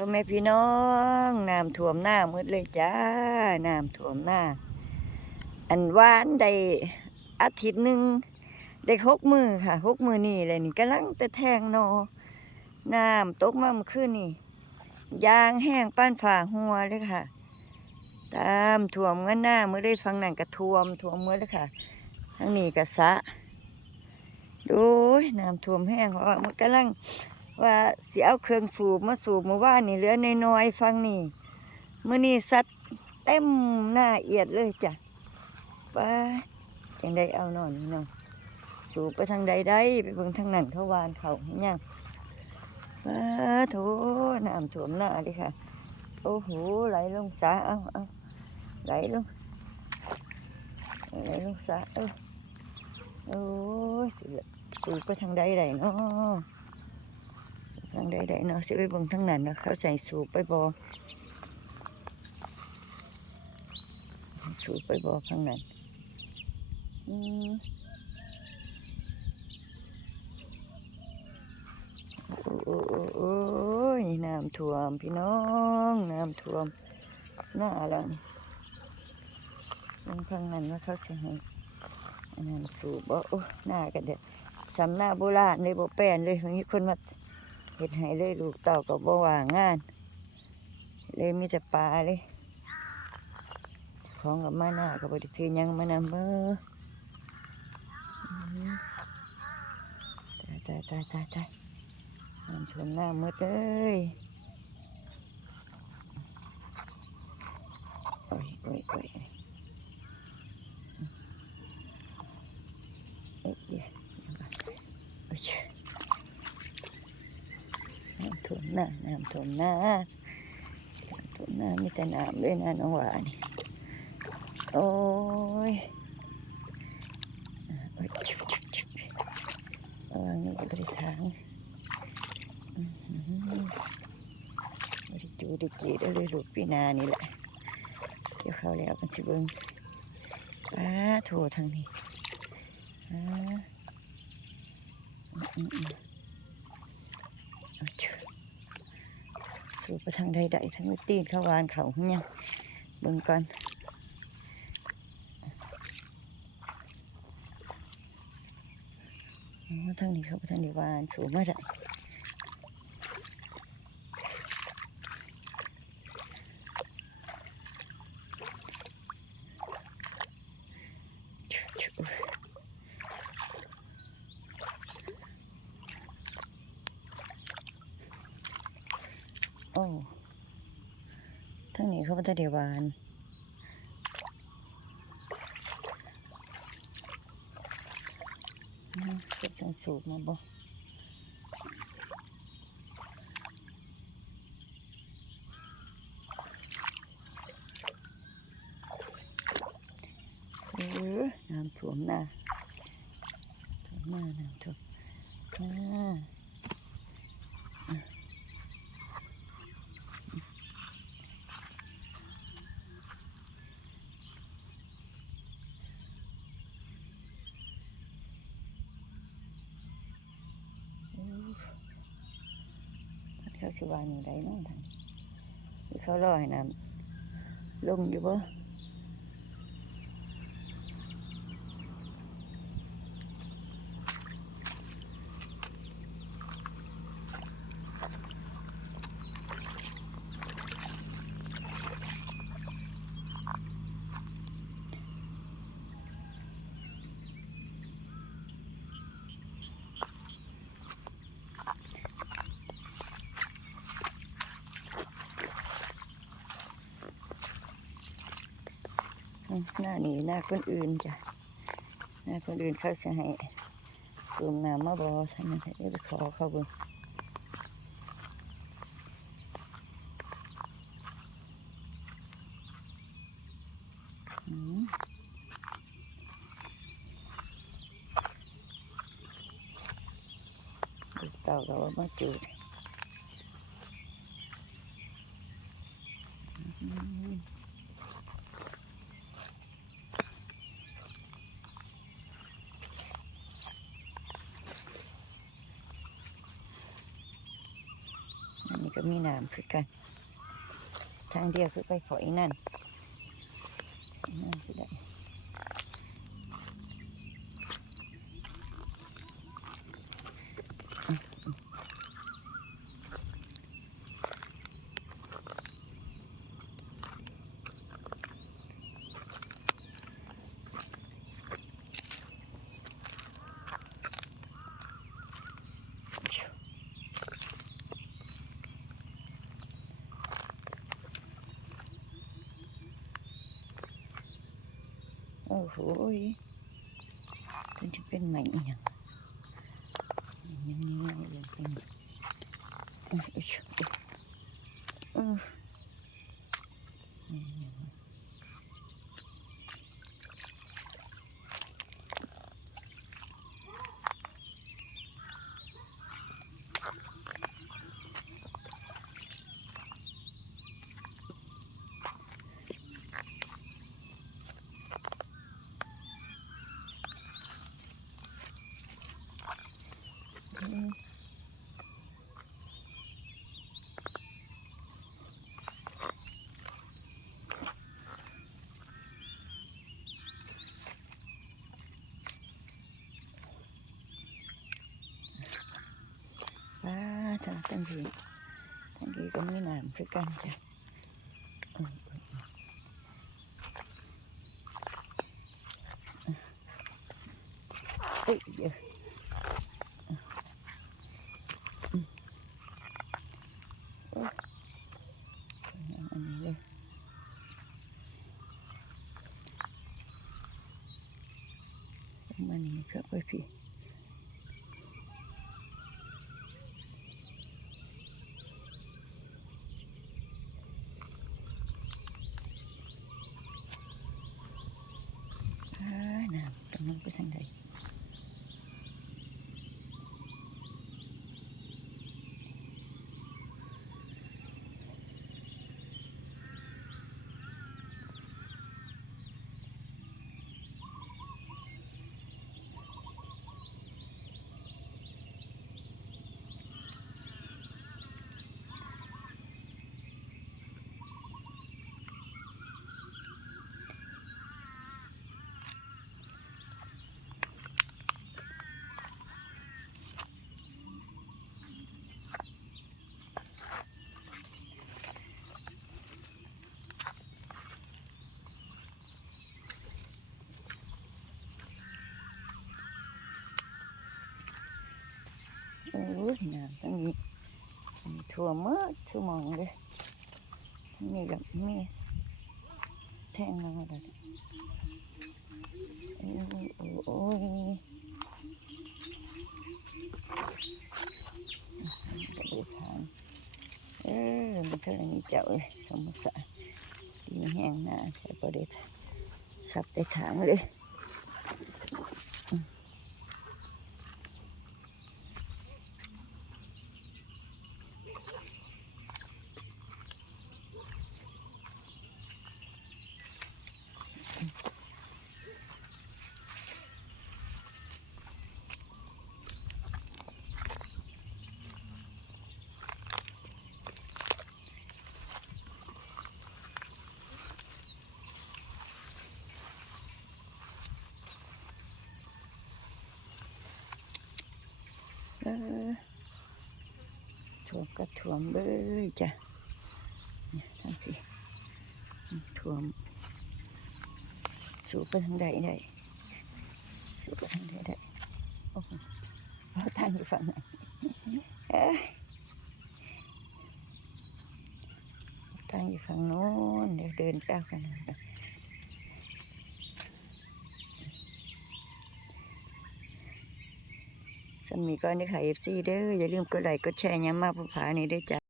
พ่อแม่พี่น้องน้ำท่วมหน้ามืดเลยจ้าน้ำท่วมหน้า อันวานได้อาทิตย์หนึ่งได้หกมือค่ะหกมือนี่เลยนี่กำลังจะแทงหนอน้ำตกมาเมื่อคืนนี่ยางแห้งป้านฝ่าหัวเลยค่ะ ตามท่วมกันหน้าเมื่อได้ฟังนั่นก็ท่วมท่วมเมื่อเลยค่ะทั้งนี้ก็สะดูน้ำท่วมแห้งเพราะว่ามันกำลัง ว่าสิเอาเครื่องสูบมาสูบเมื่อวานนี่เหลือน้อยๆฟังนี่มื้อนี้สัตว์เต็มหน้าเอียดเลยจ้ะไปจังได้เอานอนนี่เนสูบไปทางใดได้ไปเบิ่งทางนั้นเขาวานเขาให้ยังป้าโถน้ำท่วมหน้าเลยค่ะ โอ้โหไหลลงสาเอาเอาไหลลงไหลลงสาเออโอ้ยสูบไปทางใดได้เนาะ ทางใดๆเนาะสิไปเบิ่งทางนั้นเนาะเขาใส่สูบไปบอสูบไปบอข้างนั้นอืมโอ้โอ้ยน้ำท่วมพี่น้องน้ำท่วมหน้าล้วนี่เบิ่งข้างนั้นว่าเขาสิให้อันนั้นสูบบ่โอ้หน้ากันเด็ดสำหน้าโบราณเลยบ่แปนเลยเฮ้คนมา เห็ดให้เลยลูกเต่ากับบ่ว่างงาน เลยมีแต่ปลาเลย ของกับมาหน้ากับบไดิถือหยังมานำเบอตายตายตายตายตายน้ำท่วมหน้าหมดเลยโอ้ยโอ้ยโอ้ยเอ้ยเดี๋ยวโอ้ย น้ำท่วม หน้าน้ำท่วมหน้าท่วมหน้ามีแต่น้ำเลยนะน้องหวานี่โอ้ยระวังนี่บริทางบริจูดิจีได้เลยลูกปีหนานี่แหละเดี๋ยวเขาแล้วกันสิเบิ้งป้าโถทางนี้อ่าอืมอืมอืม เอาเถอะสูบไปทางใดๆทั้งตีนเขาวานเขาเนี่ยเบิ่งก่อนทางนี้เขาไปทางนี้วานสูงมาได้โอ้ทั้งนี้เขาไปทางเดียวบานเก็บสูบมาบ่ เออน้ำท่วมหน้าท่วมหน้าน้ำท่วมหน้าอะอู้ เขาสิวางอยู่ไดน้องทางเขาลอยนะลงอยู่บ่ น้านี้หน้าคนอื่นจ้ะหน้าคนอื่นเขาจะให้สูมน้ำมาบอท่านนั้นให้ไปขอเขาบิ่งอืมลูกเต่าก็ว่ามาจุดอืม อันนี้ นี่ ก็มีน้ำคือกัน ทางเดียวคือไปขออีนั่นนั่นสิได้ อ้โหเป็นที่เป็นใหม่อีหยังอีหยังนี่ไงเลยเป็นเอ้ยเอ้ยเอ้ยนี่นี่นี่ว้า ทางทั้งทีทั้งทีก็มีน้ำคือกันจ้ะอืมอืมอืมเอ้ยเดี๋ยว อันนี้เลยมันนี่ก็ไปพี่อ่าน้ำกำลังไปทางใดโอ้ ยน้ำทั้งนี้นนี้ทั่วเมื่อชั่วโมงเลยทั้งนี้กับมีแทงลงมาเลยโอ้โอ้ยกระดูกางเออมันเท่านี้เจ้าเลยสมศักดิ์ดีแห้งหน้าใช้ประเด็ดสับได้ทางเลย เออถ่วมก็ถ่วมเลยจ้ะเนี่ยทั้งพี่ถ่วม สูบไปทางใดได้สูบไปทางใดได้โอ้โหเอาทางอยู่ฝั่งไหนเอ้ยทางอยู่ฝั่งโน้นเดี๋ยวเดินก้าวกันนะ สมีก่อนนี่ค่ะเอฟซีเด้ออย่าลืมกดไลค์กดแชร์ย้ำมาผู้ผานี่ด้วยจ้ะ